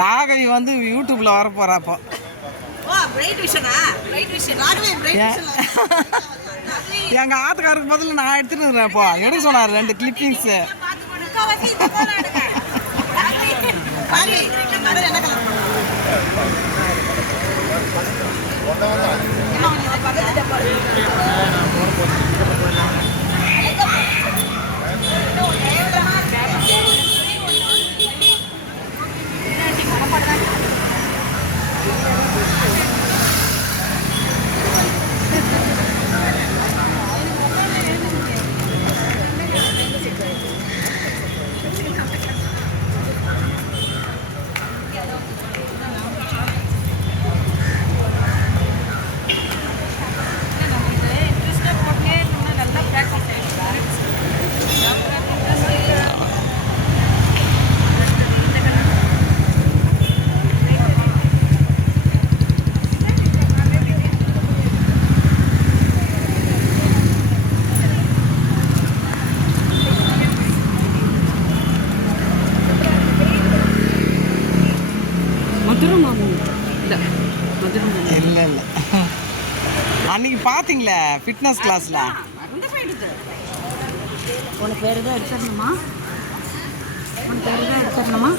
ராகவி வந்து யூடியூப்ல வர போறாப்போ. எங்க ஆத்துக்காருக்கு பதில் நான் எடுத்துட்டு இருக்கேன்ப்போ. எடுக்க சொன்னார் 2 கிளிப்பிங்ஸ். இல்லை இல்லை அன்னைக்கு பார்த்தீங்களே ஃபிட்னஸ் கிளாஸில். உனக்கு பேர் தான் எடுத்துடணுமா? உனக்கு பேர் தான் எடுத்துடணுமா?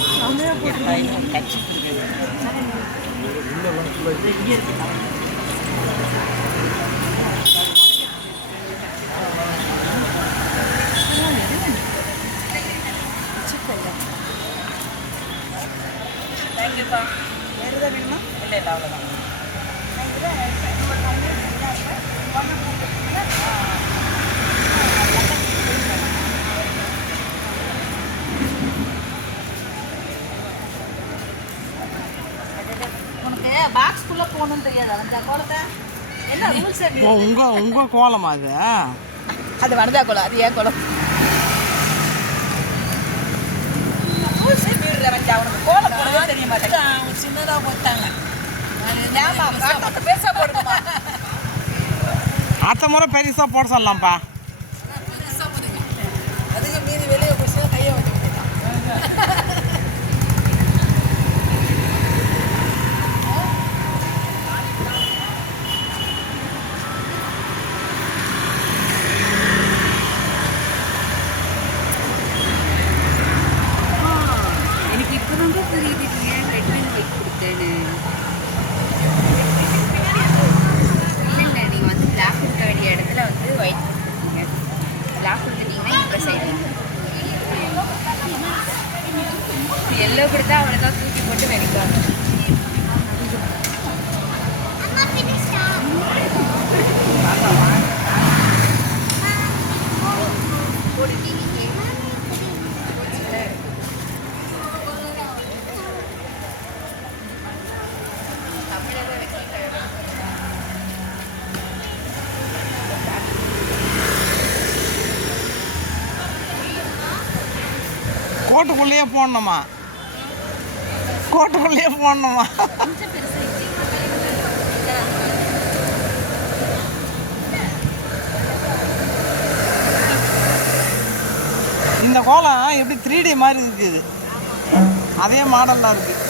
தேங்க்யூப்பா. வேறு எதாவது வேணுமா? இல்லை இல்லை அவ்வளோதான். உனக்கு பாக்ஸ்குள்ளே போகணும்னு தெரியாது. அந்த கோலத்தை என்ன ரூல்ஸ்? உங்கள் கோலமா அது? அது வனதா கோலம். அது ஏன் கோலம்? ரூல்ஸே மீறுற வந்தா உனக்கு கோலம் போடவே தெரிய மாட்டேன். சின்னதாக போட்டாங்க. பெருசாக போடுங்கம்மா. அடுத்த முறை பெருசாக போட சொல்லலாம்ப்பா. பெருசாக போடுங்க. அதுக்கு மீறி வெளியே போய் கையை வச்சு எனக்கு இப்போ ரொம்ப தெரியுது ஏன் ரெட்மேன் ஒயிட் கொடுத்தேன்னு. இல்லை நீங்கள் வந்து பிளாக் கொடுக்க வேண்டிய இடத்துல வந்து ஒயிட் கொடுத்துருக்கீங்க. பிளாக் கொடுத்துட்டீங்கன்னா இப்போ செய்யலாம். எல்லோ கொடுத்தா அவ்வளோதான் தூக்கி போட்டு வெடிக்காது. கோட்டுக்குள்ளேயே போடணுமா? கோட்டுக்குள்ளேயே போடணுமா? இந்த கோலம் எப்படி 3D மாதிரி இருக்குது. அதே மாடலில் இருக்குது.